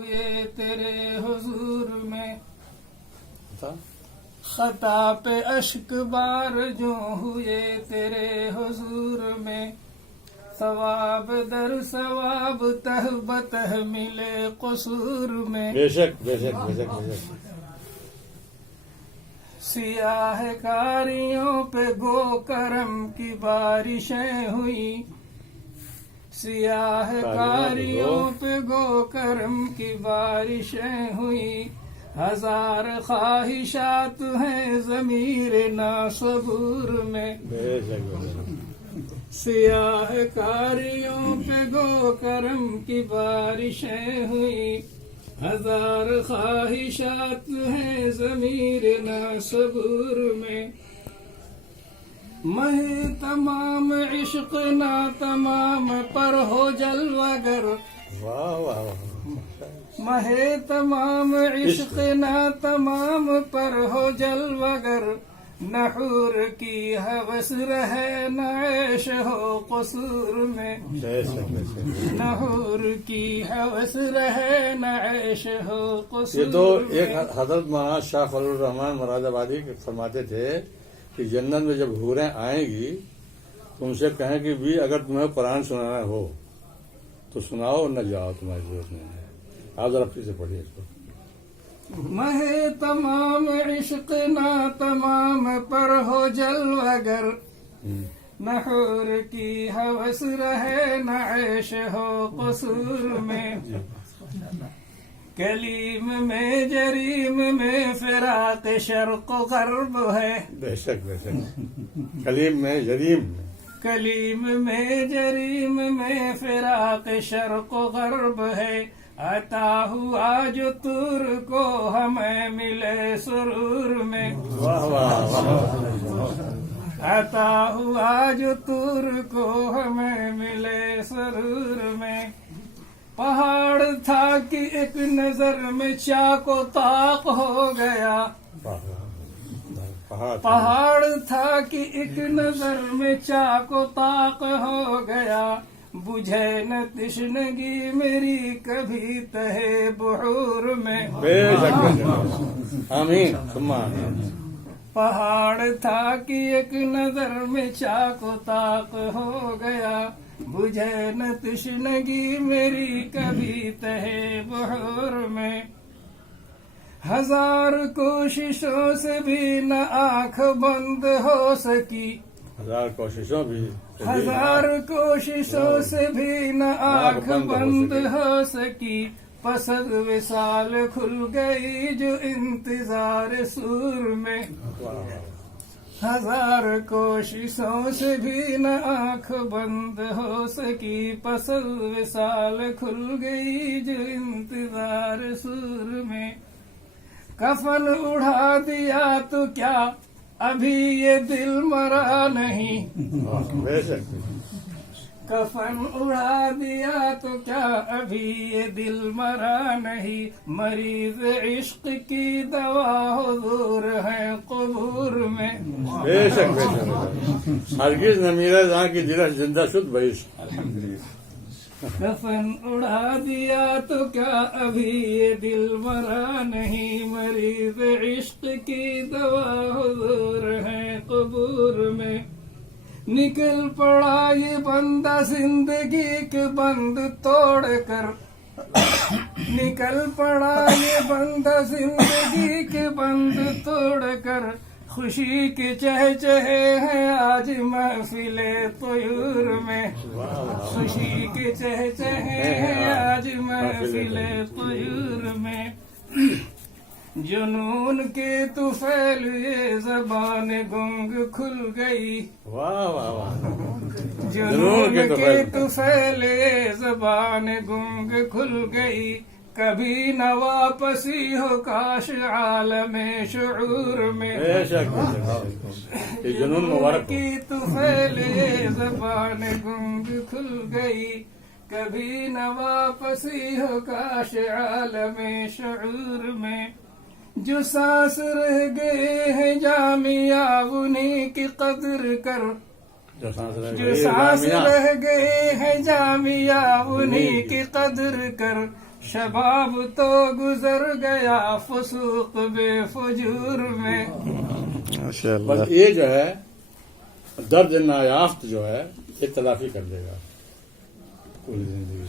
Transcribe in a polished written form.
ہوئے تیرے حضور میں، خطا پہ اشک بار جو ہوئے تیرے حضور میں، ثواب در ثواب تہ بتہ ملے قصور میں، بے شک بے شک بے شک بے شک۔ سیاہ کاریوں پہ گو کرم کی بارشیں ہوئی، سیاہ کاریوں پہ گو کرم کی بارشیں ہوئی، ہزار خواہشات ہیں ضمیر ناصبور میں، بے شک بے شک۔ سیاہ کاریوں پہ گو کرم کی بارشیں ہوئی، ہزار خواہشات ہیں ضمیر ناصبور میں، مہ تمام عشق نا تمام پر ہو جلوہ گر، واہ واہ واہ۔ مہ تمام عشق نا تمام پر ہو جلوہ گر، نہ حور کی ہوس رہے نہ عیش ہو قصور میں، بے شک بے شک۔ نہ حور کی ہوس رہے نہ عیش ہو قصور یہ تو میں۔ ایک حضرت مولانا شاہ فضل الرحمان مراد آبادی فرماتے تھے کہ جنت میں جب حوریں آئیں گی تو ان سے کہیں کہ بھی اگر تمہیں قرآن سنانا ہو تو سناؤ، نہ جاؤ، تمہاری ضرورت نہیں ہے۔ آپ ذرا پھر سے پڑھیے اس کو۔ مہ تمام عشق نا تمام پر ہو جلوہ گر، نہ حور کی ہوس رہے نہ عیش ہو قصور میں، کلیم میں جریم میں فراق شرق و غرب ہے، بے شک بے شک۔ کلیم میں جریم میں، کلیم میں جریم میں فراق شرق و غرب ہے، عطا ہوا جو تور کو ہمیں ملے سرور میں، واہ واہ واہ۔ عطا ہوا جو تور کو ہمیں ملے سرور میں، پہاڑ تھا کہ ایک نظر میں چاق و طاق ہو گیا، پہاڑ تھا کہ ایک نظر میں چاق و طاق ہو گیا، بجھے نہ تشنگی میری کبھی تہے بحور میں، بے شک بے شک۔ آمین ثم آمین۔ پہاڑ تھا کہ ایک نظر میں چاق و طاق ہو گیا، بجھے نہ تشنگی میری کبھی تہے بحور میں، ہزار کوششوں سے بھی نہ آنکھ بند ہو سکی، ہزار کوششوں بھی، ہزار کوششوں سے بھی نہ آنکھ بند ہو سکی، پسند وصال کھل گئی جو انتظار سور میں، ہزار کوششوں سے بھی نہ آنکھ بند ہو سکی، پسند وصال کھل گئی جو انتظار سور میں، کفن اڑا دیا تو کیا ابھی یہ دل مرا نہیں، بے شک۔ کفن اڑا دیا تو کیا ابھی یہ دل مرا نہیں، مریض عشق کی دوا حضور ہے قبور میں، بے شک بے شک۔ ہرگز نہ میرا جہاں کی دلش زندہ شد بیش۔ کفن اڑا دیا تو کیا ابھی یہ دل مرا نہیں، مریض عشق کی دوا حضور ہے قبور میں، نکل پڑا یہ بندہ زندگی کے بند توڑ کر، نکل پڑا یہ بندہ زندگی کے بند توڑ کر، خوشی کے چہچہے ہیں آج محفل طیور میں، خوشی کے چہچہے ہیں آج محفل طیور میں، جنون کے طفیل یہ زبان گنگ کھل گئی، واہ واہ واہ۔ جنون کے طفیل یہ زبان گنگ کھل گئی، کبھی نہ واپسی ہو کاش عالم شعور میں، بے شک بے شک۔ یہ جنون مبارک ہو۔ کی طفیل یہ زبان گنگ کھل گئی، کبھی نہ واپسی ہو کاش عالم شعور میں، جو سانس رہ گئے ہیں جامعہ انہیں کی قدر کر، جو جو سانس رہ گئے ہیں جامعہ انہیں کی قدر کر، شباب تو گزر گیا فسوق بے فجور میں. ماشاء بس اللہ. یہ جو ہے درد نایافت جو ہے یہ تلافی کر دے گا پوری زندگی.